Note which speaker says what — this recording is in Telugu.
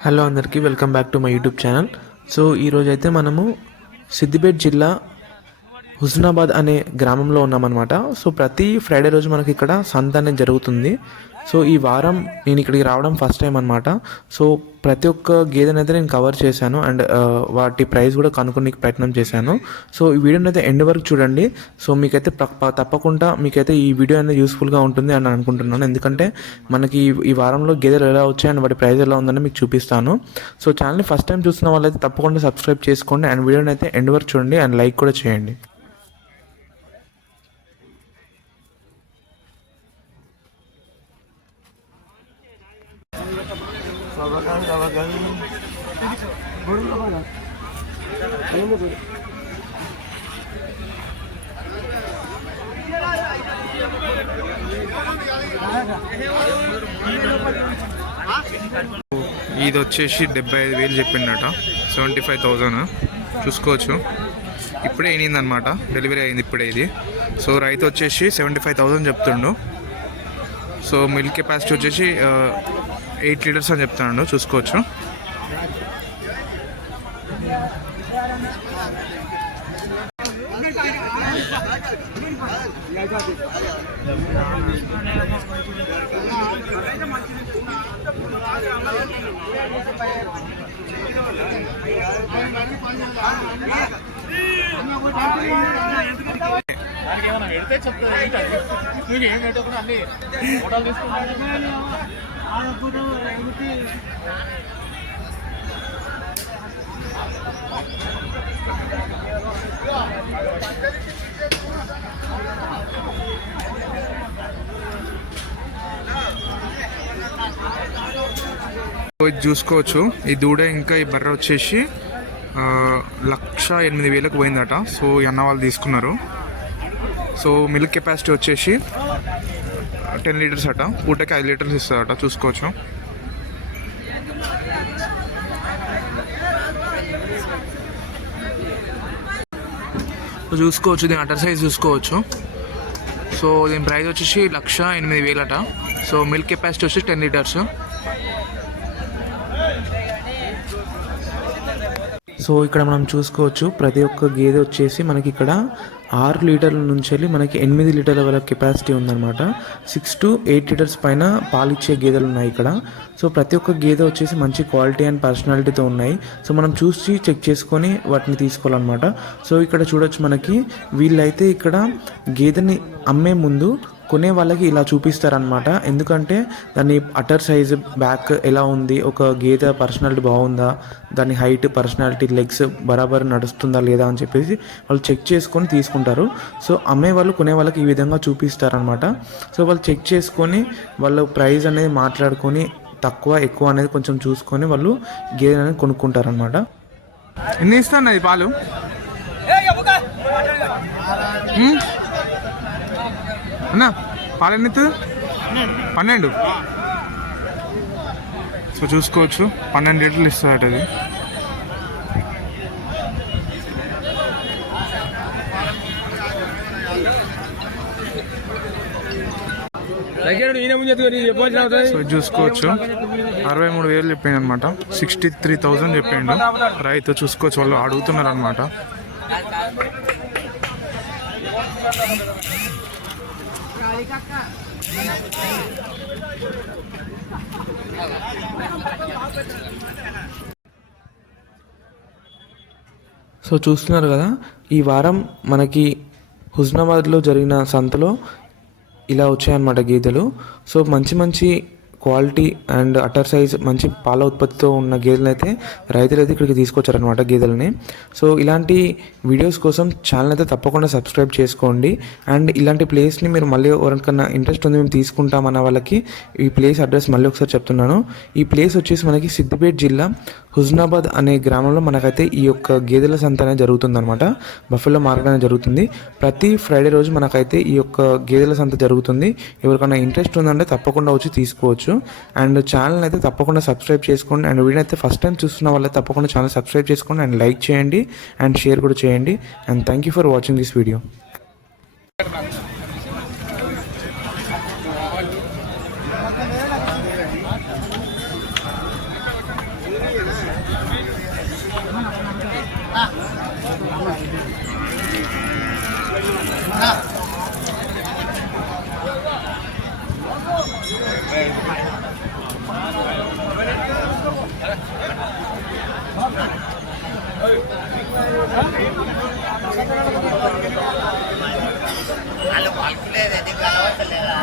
Speaker 1: హలో అందరికీ welcome back to my YouTube channel so ఈరోజైతే మనము సిద్దిపేట జిల్లా హుస్నాబాద్ అనే గ్రామంలో ఉన్నామన్నమాట. సో ప్రతి ఫ్రైడే రోజు మనకి ఇక్కడ సంత అనేది జరుగుతుంది. సో ఈ వారం నేను ఇక్కడికి రావడం ఫస్ట్ టైం అనమాట సో ప్రతి ఒక్క గేదెని అయితే నేను కవర్ చేశాను అండ్ వాటి ప్రైస్ కూడా కనుక్కునే ప్రయత్నం చేశాను. సో ఈ వీడియోని అయితే ఎండ్ వరకు చూడండి. సో మీకైతే తప్పకుండా మీకైతే ఈ వీడియో అనేది యూస్ఫుల్గా ఉంటుంది అని అనుకుంటున్నాను. ఎందుకంటే మనకి ఈ- ఈ వారంలో గేదెలు ఎలా వచ్చాయి అండ్ వాటి ప్రైస్ ఎలా ఉందని మీకు చూపిస్తాను. సో ఛానల్ని ఫస్ట్ టైం చూస్తున్న వాళ్ళైతే తప్పకుండా సబ్స్క్రైబ్ చేసుకోండి అండ్ వీడియోని అయితే ఎండ్ వరకు చూడండి అండ్ లైక్ కూడా చేయండి. ఇది వచ్చేసి డెబ్బై ఐదు వేలు చెప్పిండట సెవెంటీ ఫైవ్ థౌజండ్. చూసుకోవచ్చు. ఇప్పుడే అయినదనమాట డెలివరీ అయింది ఇప్పుడే ఇది. సో రైతు వచ్చేసి సెవెంటీ ఫైవ్ థౌజండ్ చెప్తుండు. సో మిల్క్ కెపాసిటీ వచ్చేసి ఎయిట్ లీటర్స్ అని చెప్తాను చూసుకోవచ్చు.
Speaker 2: పెడితే చెప్తాను ఏంటది నువ్వు ఏం పెట్టకుండా అన్ని ఫోటోలు తీసుకుంటాను.
Speaker 1: ఇది చూసుకోవచ్చు. ఈ దూడ ఇంకా ఈ బర్ర వచ్చేసి లక్ష ఎనిమిది వేలకు పోయిందట. సో ఈ అన్న వాళ్ళు తీసుకున్నారు. సో మిల్క్ కెపాసిటీ వచ్చేసి టెన్ లీటర్స్ అట. పూటకి ఐదు లీటర్స్ ఇస్తారట చూసుకోవచ్చు. చూసుకోవచ్చు దీని అటర్ సైజ్ చూసుకోవచ్చు. సో దీని ప్రైస్ వచ్చేసి లక్ష ఎనిమిది వేలట. సో మిల్క్ కెపాసిటీ వచ్చి టెన్ లీటర్స్. సో ఇక్కడ మనం చూసుకోవచ్చు ప్రతి ఒక్క గేదె వచ్చేసి మనకి ఇక్కడ ఆరు లీటర్ల నుంచి వెళ్ళి మనకి ఎనిమిది లీటర్ల వరకు కెపాసిటీ ఉందన్నమాట. సిక్స్ టు ఎయిట్ లీటర్స్ పైన పాలిచ్చే గేదెలు ఉన్నాయి ఇక్కడ. సో ప్రతి ఒక్క గేదె వచ్చేసి మంచి క్వాలిటీ అండ్ పర్సనాలిటీతో ఉన్నాయి. సో మనం చూసి చెక్ చేసుకొని వాటిని తీసుకోవాలన్నమాట. సో ఇక్కడ చూడొచ్చు మనకి వీళ్ళైతే ఇక్కడ గేదెని అమ్మే ముందు కొనే వాళ్ళకి ఇలా చూపిస్తారనమాట ఎందుకంటే దాని అటర్ సైజ్ బ్యాక్ ఎలా ఉంది? ఒక గేదె పర్సనాలిటీ బాగుందా? దాని హైట్ పర్సనాలిటీ లెగ్స్ బరాబర్ నడుస్తుందా లేదా అని చెప్పేసి వాళ్ళు చెక్ చేసుకొని తీసుకుంటారు. సో అమ్మే వాళ్ళు కొనే వాళ్ళకి ఈ విధంగా చూపిస్తారనమాట సో వాళ్ళు చెక్ చేసుకొని వాళ్ళు ప్రైస్ అనేది మాట్లాడుకొని తక్కువ ఎక్కువ అనేది కొంచెం చూసుకొని వాళ్ళు గేదె అనేది కొనుక్కుంటారనమాట ఎన్ని ఇస్తాను పాలు? అన్నా పాలు ఎన్ని? పన్నెండు. సో చూసుకోవచ్చు పన్నెండు లీటర్లు ఇస్తుందట సో చూసుకోవచ్చు. అరవై మూడు వేలు చెప్పిండు అనమాట సిక్స్టీ త్రీ థౌజండ్ చెప్పిండు. రైతు చూసుకోవచ్చు వాళ్ళు అడుగుతున్నారు అనమాట సో చూస్తున్నారు కదా ఈ వారం మనకి హుస్నాబాద్లో జరిగిన సంతలో ఇలా వచ్చాయన్నమాట గీతలు సో మంచి మంచి క్వాలిటీ అండ్ అటర్ సైజ్ మంచి పాల ఉత్పత్తితో ఉన్న గేదెలను అయితే రైతులు అయితే ఇక్కడికి తీసుకొచ్చారనమాట గేదెలని. సో ఇలాంటి వీడియోస్ కోసం ఛానల్ అయితే తప్పకుండా సబ్స్క్రైబ్ చేసుకోండి. అండ్ ఇలాంటి ప్లేస్ని మీరు మళ్ళీ ఎవరికన్నా ఇంట్రెస్ట్ ఉంది మేము తీసుకుంటామన్న వాళ్ళకి ఈ ప్లేస్ అడ్రస్ మళ్ళీ ఒకసారి చెప్తున్నాను. ఈ ప్లేస్ వచ్చేసి మనకి సిద్దిపేట జిల్లా హుజ్నాబాద్ అనే గ్రామంలో మనకైతే ఈ యొక్క గేదెల సంత అనేది జరుగుతుందనమాట బఫెలో మార్కెట్ అనేది జరుగుతుంది. ప్రతి ఫ్రైడే రోజు మనకైతే ఈ యొక్క గేదెల సంత జరుగుతుంది. ఎవరికైనా ఇంట్రెస్ట్ ఉందంటే తప్పకుండా వచ్చి తీసుకోవచ్చు. అండ్ ఛానల్ అయితే తప్పకుండా సబ్స్క్రైబ్ చేసుకోండి. అండ్ వీడియో అయితే ఫస్ట్ టైం చూస్తున్న వాళ్ళైతే తప్పకుండా ఛానల్ సబ్స్క్రైబ్ చేసుకోండి. అండ్ లైక్ చేయండి. అండ్ షేర్ కూడా చేయండి. And thank you for watching this video
Speaker 3: వాళ్ళు పలుకులేదు ఎందుకు కలవట్లేదా